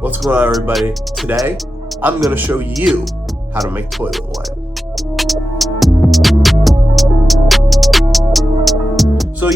What's going on, everybody? Today, I'm going to show you how to make toilet wine. So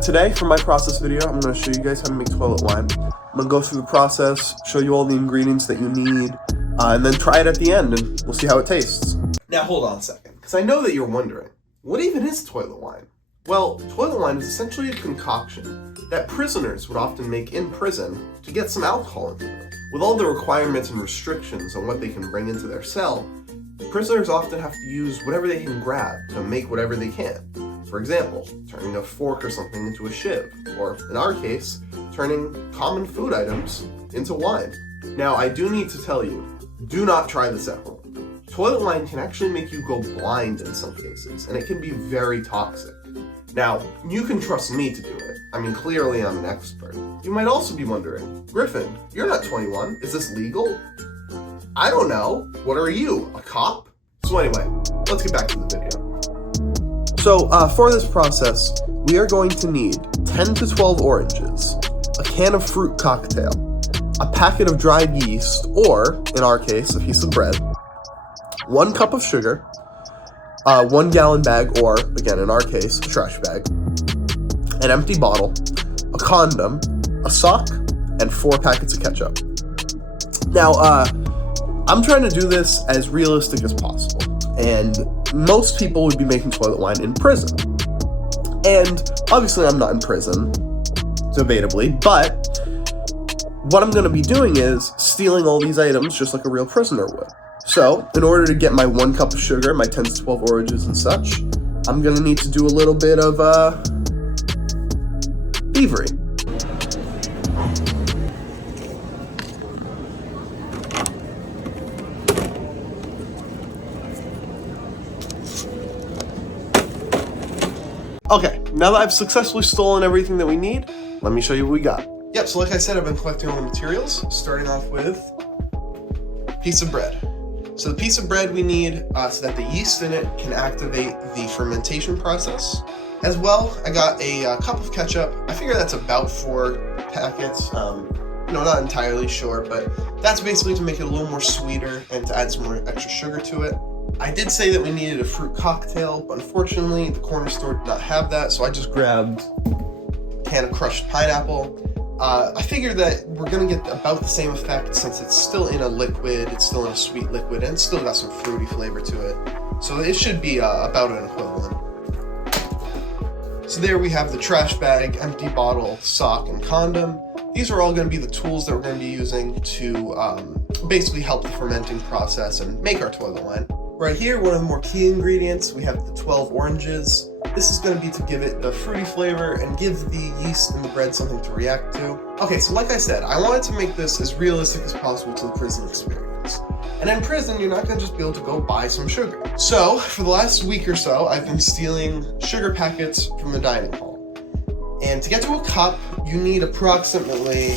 today for my process video, I'm going to show you guys how to make toilet wine. I'm going to go through the process, show you all the ingredients that you need, and then try it at the end, and we'll see how it tastes. Now hold on a second, because I know that you're wondering, what even is toilet wine? Well, toilet wine is essentially a concoction that prisoners would often make in prison to get some alcohol into them. With all the requirements and restrictions on what they can bring into their cell, prisoners often have to use whatever they can grab to make whatever they can. For example, turning a fork or something into a shiv, or in our case, turning common food items into wine. Now, I do need to tell you, do not try this at home. Toilet wine can actually make you go blind in some cases, and it can be very toxic. Now, you can trust me to do it. I mean, clearly I'm an expert. You might also be wondering, Griffin, you're not 21. Is this legal? I don't know. What are you, a cop? So anyway, let's get back to the video. So for this process, we are going to need 10 to 12 oranges, a can of fruit cocktail, a packet of dried yeast, or, in our case, a piece of bread, 1 cup of sugar, 1 gallon bag, or, again, in our case, a trash bag, an empty bottle, a condom, a sock, and 4 packets of ketchup. Now, I'm trying to do this as realistic as possible, and most people would be making toilet wine in prison. And obviously I'm not in prison, debatably, but what I'm going to be doing is stealing all these items just like a real prisoner would. So, in order to get my 1 cup of sugar, my 10 to 12 oranges and such, I'm going to need to do a little bit of thievery. Okay, now that I've successfully stolen everything that we need, let me show you what we got. Yep, so like I said, I've been collecting all the materials, starting off with a piece of bread. So the piece of bread we need so that the yeast in it can activate the fermentation process. As well, I got a cup of ketchup. I figure that's about 4 packets. Not entirely sure, but that's basically to make it a little more sweeter and to add some more extra sugar to it. I did say that we needed a fruit cocktail, but unfortunately the corner store did not have that, so I just grabbed a can of crushed pineapple. I figured that we're going to get about the same effect since it's still in a liquid, it's still in a sweet liquid, and it's still got some fruity flavor to it. So it should be about an equivalent. So there we have the trash bag, empty bottle, sock, and condom. These are all going to be the tools that we're going to be using to basically help the fermenting process and make our toilet wine. Right here, one of the more key ingredients, we have the 12 oranges. This is going to be to give it the fruity flavor and give the yeast in the bread something to react to. Okay, so like I said, I wanted to make this as realistic as possible to the prison experience. And in prison, you're not going to just be able to go buy some sugar. So, for the last week or so, I've been stealing sugar packets from the dining hall. And to get to a cup, you need approximately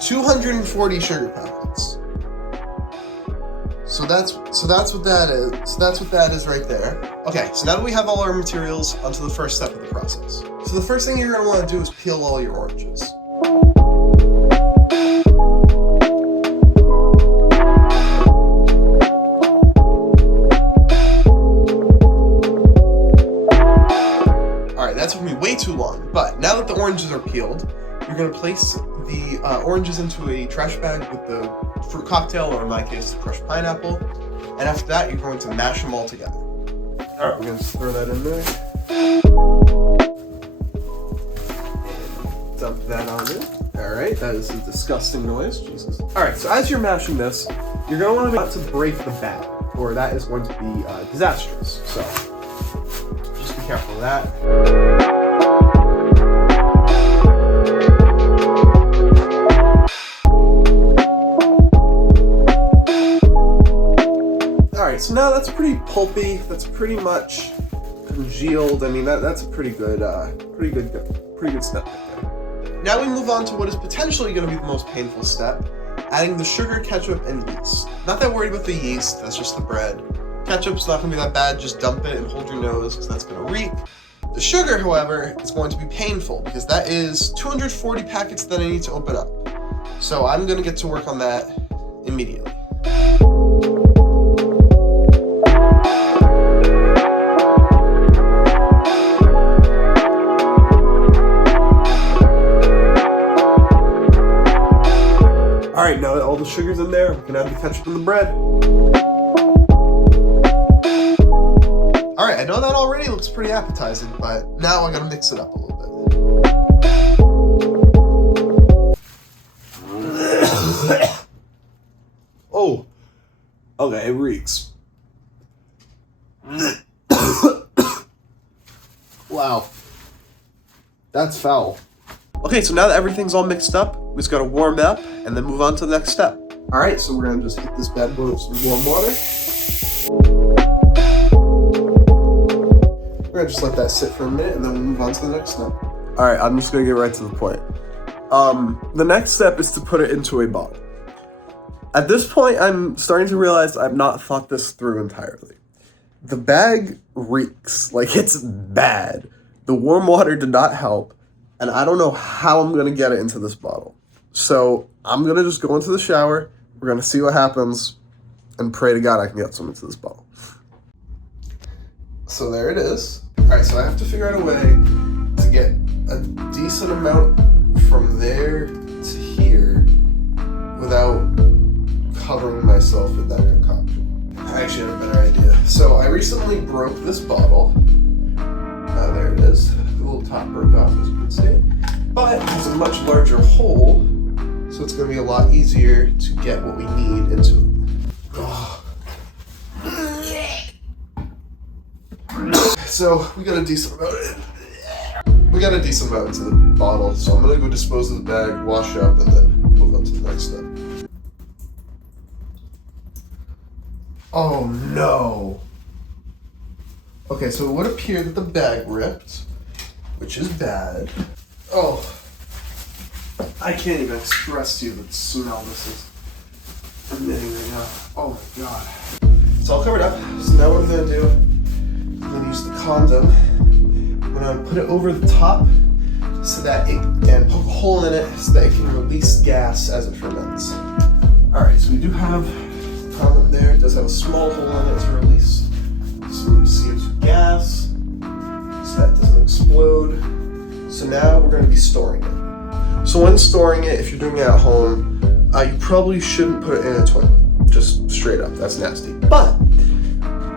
240 sugar packets. So that's what that is. So that's what that is right there. Okay, so now that we have all our materials, onto the first step of the process. So the first thing you're going to want to do is peel all your oranges. Alright, that took me way too long, but now that the oranges are peeled, you're going to place the oranges into a trash bag with the fruit cocktail, or in my case, the crushed pineapple. And after that, you're going to mash them all together. Alright, we're going to throw that in there. And dump that on in. Alright, that is a disgusting noise, Jesus. Alright, so as you're mashing this, you're going to want not to break the bag, or that is going to be disastrous. So, just be careful of that. So now that's pretty pulpy. That's pretty much congealed. I mean, that's a pretty good step right there. Now we move on to what is potentially going to be the most painful step: adding the sugar, ketchup, and yeast. Not that worried about the yeast. That's just the bread. Ketchup's not going to be that bad. Just dump it and hold your nose because that's going to reek. The sugar, however, is going to be painful because that is 240 packets that I need to open up. So I'm going to get to work on that immediately. Alright, now that all the sugar's in there, we can add the ketchup and the bread. Alright, I know that already looks pretty appetizing, but now I gotta mix it up a little bit. Oh, okay, it reeks. Wow, that's foul. Okay, so now that everything's all mixed up, we just gotta warm it up and then move on to the next step. Alright, so we're gonna just hit this bad boy with some warm water. We're gonna just let that sit for a minute and then we'll move on to the next step. Alright, I'm just gonna get right to the point. The next step is to put it into a bottle. At this point, I'm starting to realize I've not thought this through entirely. The bag reeks, like it's bad. The warm water did not help, and I don't know how I'm gonna get it into this bottle. So I'm gonna just go into the shower, we're gonna see what happens, and pray to God I can get some into this bottle. So there it is. Alright, so I have to figure out a way to get a decent amount from there to here without covering myself in that concoction. I actually have a better idea. So I recently broke this bottle. There it is. The little top broke off, as you can see. But it has a much larger hole, so it's going to be a lot easier to get what we need into it. Oh. So we got a decent amount into the bottle, so I'm going to go dispose of the bag, wash up, and then move on to the next step. Oh no! Okay, so it would appear that the bag ripped, which is bad. Oh, I can't even express to you the smell this is emitting right now. Oh my god. It's all covered up, so now what I'm gonna do, I'm gonna use the condom. I'm gonna put it over the top so that and poke a hole in it so that it can release gas as it ferments. Alright, so we do have the condom there. It does have a small hole in it to release some CO2 gas so that it doesn't explode. So now we're going to be storing it. So when storing it, if you're doing it at home, you probably shouldn't put it in a toilet. Just straight up, that's nasty. But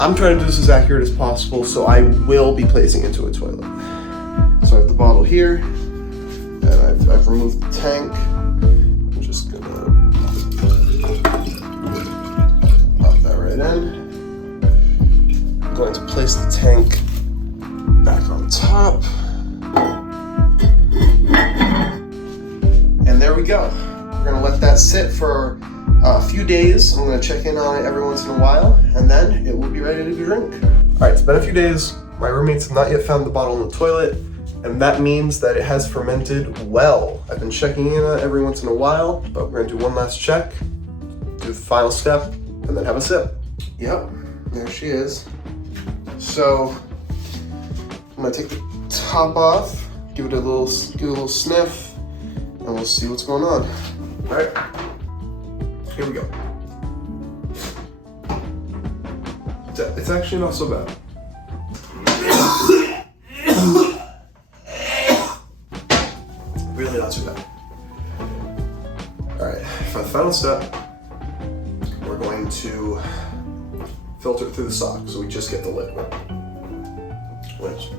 I'm trying to do this as accurate as possible, so I will be placing it into a toilet. So I have the bottle here, and I've removed the tank. I'm just gonna pop that right in. I'm going to place the tank back on top. And there we go. We're gonna let that sit for a few days. I'm gonna check in on it every once in a while, and then it will be ready to drink. All right, it's been a few days. My roommates have not yet found the bottle in the toilet, and that means that it has fermented well. I've been checking in on it every once in a while, but we're gonna do one last check, do the final step, and then have a sip. Yep, there she is. So I'm gonna take the top off, give it a little sniff, and we'll see what's going on. All right, here we go. It's actually not so bad. Really not too bad. All right, for the final step, we're going to filter it through the sock, so we just get the liquid. Which,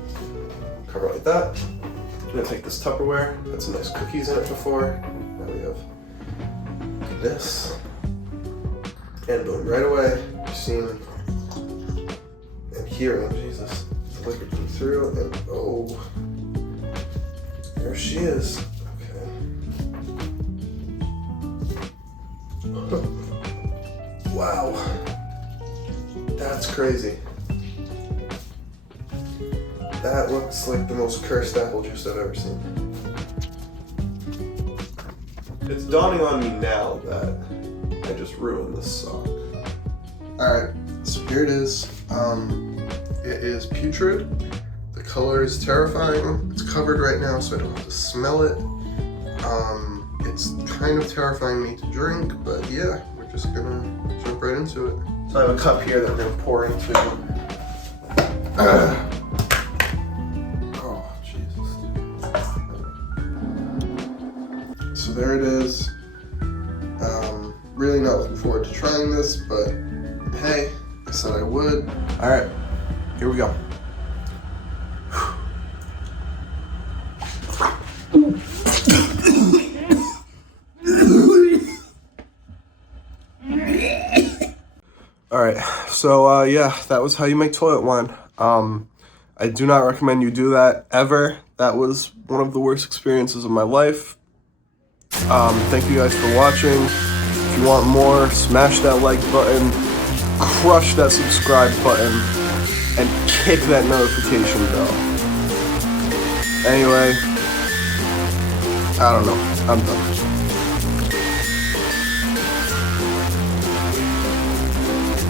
cover it like that. I'm gonna take this Tupperware, put some nice cookies in it before. Now we have this. And boom, right away, you're seeing and hearing, Jesus, the liquid come through, and oh, there she is. Okay. Wow, that's crazy. That looks like the most cursed apple juice I've ever seen. It's dawning on me now that I just ruined this sock. Alright, so here it is. It is putrid. The color is terrifying. It's covered right now, so I don't have to smell it. It's kind of terrifying me to drink, but yeah, we're just gonna jump right into it. So I have a cup here that I'm gonna pour into. Oh, Jesus. So there it is. Really not looking forward to trying this, but hey, I said I would. All right, here we go. Alright, so yeah, that was how you make toilet wine. I do not recommend you do that ever. That was one of the worst experiences of my life. Thank you guys for watching. If you want more, smash that like button, crush that subscribe button, and kick that notification bell. Anyway, I don't know, I'm done.